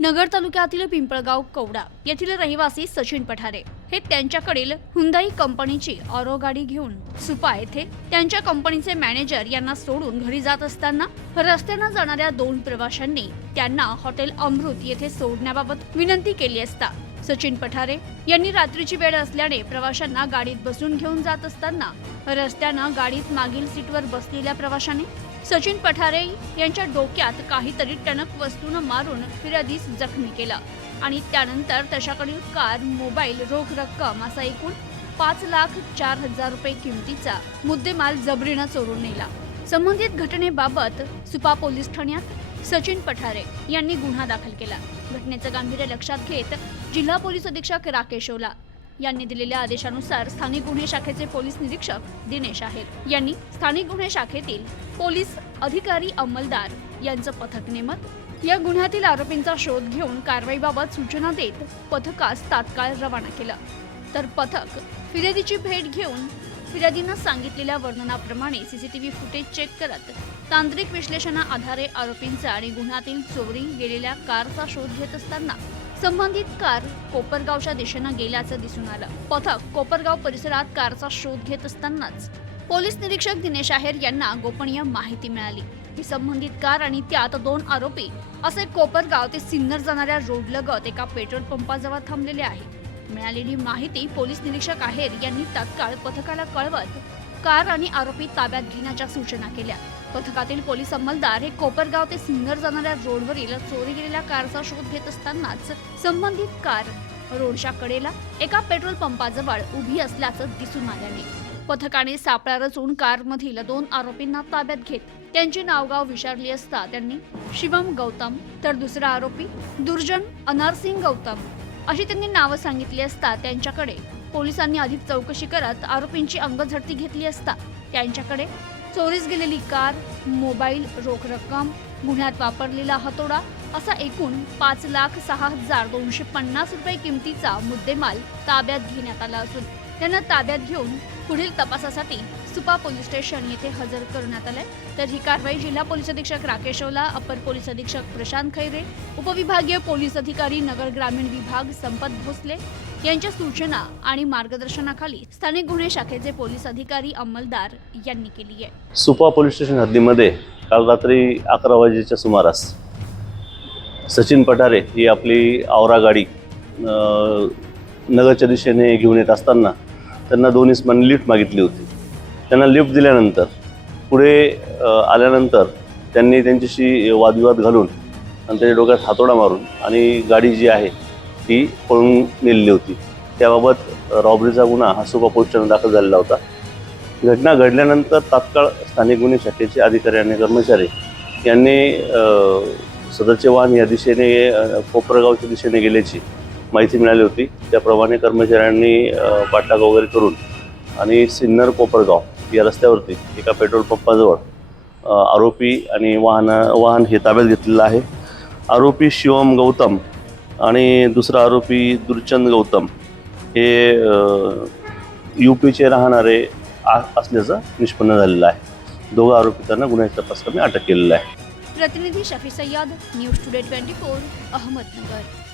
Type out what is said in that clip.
नगर तालुक्यातील पिंपळगाव कवडा येथील रहिवासी सचिन पठारे हे त्यांच्याकडील हुंदाई कंपनीची ऑरो गाडी घेऊन सुपा येथे त्यांच्या कंपनीचे मॅनेजर यांना सोडून घरी जात असताना रस्त्यानं जाणाऱ्या दोन प्रवाशांनी त्यांना हॉटेल अमृत येथे सोडण्याबाबत विनंती केली असता सचिन पठारे यांनी रात्रीची वेळ असल्याने प्रवाशांना गाडीत बसून घेऊन जात असताना रस्त्यानं गाडीत मागील सीटवर बसलेल्या प्रवाशाने सचिन पठारे यांच्या डोक्यात काहीतरी टणक वस्तूनं मारून फिर्यादीस जखमी केलं आणि त्यानंतर त्याच्याकडील कार मोबाईल रोख रक्कम असा एकूण पाच लाख चार हजार रुपये किमतीचा मुद्देमाल जबरीनं चोरून नेला. संबंधित घटनेबाबत सुपा पोलीस ठाण्यात सचिन पठारे यांनी गुन्हा दाखल केला. घटनेचं गांभीर्य लक्षात घेत जिल्हा पोलीस अधीक्षक राकेश ओला यांनी दिलेल्या आदेशानुसार स्थानिक गुन्हे शाखेचे पोलीस निरीक्षक दिनेश आहेर यांनी स्थानिक गुन्हे शाखेतील पोलीस अधिकारी अंमलदार यांचं पथक नेमत या गुन्ह्यातील आरोपींचा शोध घेऊन कारवाईबाबत सूचना देत पथकास तात्काळ रवाना केलं. तर पथक फिर्यादीची भेट घेऊन फिर्यादीनं सांगितलेल्या वर्णनाप्रमाणे सीसीटीव्ही फुटेज चेक करत तांत्रिक विश्लेषणा आधारे आरोपींचा आणि गुन्ह्यातील चोरी गेलेल्या कारचा शोध घेत असताना संबंधित कार कोपरगावच्या दिशेनं गेल्याचं दिसून आलं. पथक कोपरगाव परिसरात कारचा शोध घेत असतानाच पोलीस निरीक्षक दिनेश आहेर यांना गोपनीय माहिती मिळाली. ही संबंधित कार आणि त्यात दोन आरोपी असे कोपरगाव ते सिन्नर जाणाऱ्या रोडलगत एका पेट्रोल पंपाजवळ थांबलेले आहे मिळालेली माहिती पोलीस निरीक्षक आहेर यांनी तत्काळ पथकाला कळवत कार आणि आरोपी ताब्यात घेण्याच्या सूचना केल्या. पथकातील पोलीस अंमलदार हे कोपरगाव ते सिन्नर जाणाऱ्या रोडवरील चोरी गेलेल्या कारचा शोध घेत असतानाच संबंधित कार रोडच्या कडेला एका पेट्रोल पंपाजवळ उभी असल्याचं दिसून आल्याने. पथकाने सापळा रचून कारमधील दोन आरोपींना ताब्यात घेत त्यांची नावगाव विचारली असता त्यांनी शिवम गौतम तर दुसरा आरोपी दुर्जन अनारसिंग गौतम अशी त्यांनी नावं सांगितली असता त्यांच्याकडे. पोलिसांनी अधिक चौकशी करत आरोपींची अंगझडती घेतली असता त्यांच्याकडे. चोरीस गेलेली कार मोबाईल रोख रक्कम गुन्ह्यात वापरलेला हतोडा असा एकूण पाच लाख सहा हजार दोनशे पन्नास रुपये किमतीचा मुद्देमाल ताब्यात घेण्यात आला असून त्यांना ताब्यात घेऊन पुढील तपासासाठी सुपा पोलीस स्टेशन येथे हजर करण्यात आले तर ही कारवाई जिल्हा पोलीस अधीक्षक राकेश ओला अपर पोलीस अधीक्षक प्रशांत खैरे उपविभागीय पोलीस अधिकारी नगर ग्रामीण विभाग संपत भोसले यांच्या सूचना आणि मार्गदर्शनाखाली स्थानिक गुन्हे शाखेचे पोलीस अधिकारी अंमलदार यांनी केली आहे. सुपा पोलीस स्टेशन हद्दीमध्ये काल रात्री अकरा वाजेच्या सुमारास सचिन पठारे ही आपली आवरा गाडी नगरच्या दिशेने घेऊन येत असताना त्यांना दोन इस्मांनी लिफ्ट मागितली होती. त्यांना लिफ्ट दिल्यानंतर पुढे आल्यानंतर त्यांनी त्यांच्याशी वादविवाद घालून आणि त्याच्या डोक्यात हातोडा मारून आणि गाडी जी आहे ती पळून नेलेली होती. त्याबाबत रॉबरीचा गुन्हा हा सुपा पोलीस दाखल झालेला होता. घटना घडल्यानंतर तात्काळ स्थानिक गुन्हे शाखेचे अधिकारी आणि कर्मचारी यांनी सदरचे वाहन या दिशेने कोपरगावच्या दिशेने गेल्याची माहिती मिळाली होती. त्याप्रमाणे कर्मचाऱ्यांनी पाठलाग वगैरे करून आणि सिन्नर कोपरगाव या रस्त्यावरती एका पेट्रोल पंपाजवळ आरोपी आणि वाहन वाहन हे ताब्यात घेतलेलं आहे. आरोपी शिवम गौतम आणि दुसरा आरोपी दुर्चंद गौतम हे यू पीचे राहणारे आ- असल्याचं निष्पन्न झालेलं आहे. दोघं आरोपितांना गुन्ह्याच्या तपास कमी अटक केलेला आहे. प्रतिनिधी Shafi Sayyed news today twenty four Ahmednagar.